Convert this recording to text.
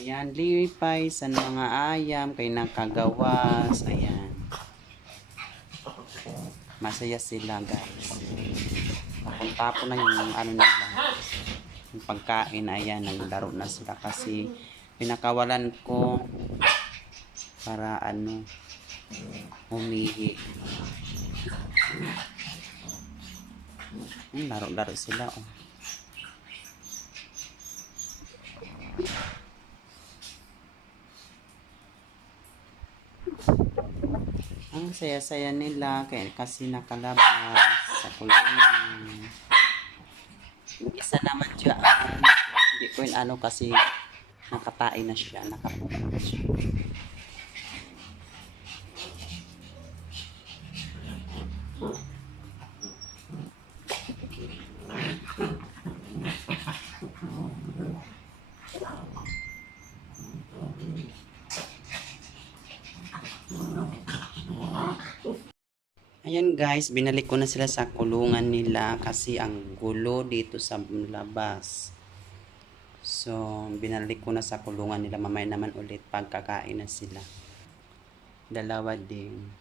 Ayan, lipay sa mga ayam kay nakagawas. Ayan. Masaya sila, guys. Tapon-tapon na yung ano nila. Yung pagkain, ayan, naglaro na sila kasi pinakawalan ko para ano, humihi. Laro-laro sila, oh. Ang saya-saya nila kasi nakalabas sa kulungan. Yung isa naman dyan, hindi ko yun ano kasi nakatain na siya, nakapuka na siya. Ayan guys, binalik ko na sila sa kulungan nila kasi ang gulo dito sa labas. So, binalik ko na sa kulungan nila. Mamaya naman ulit pagkakain na sila. Dalawa din.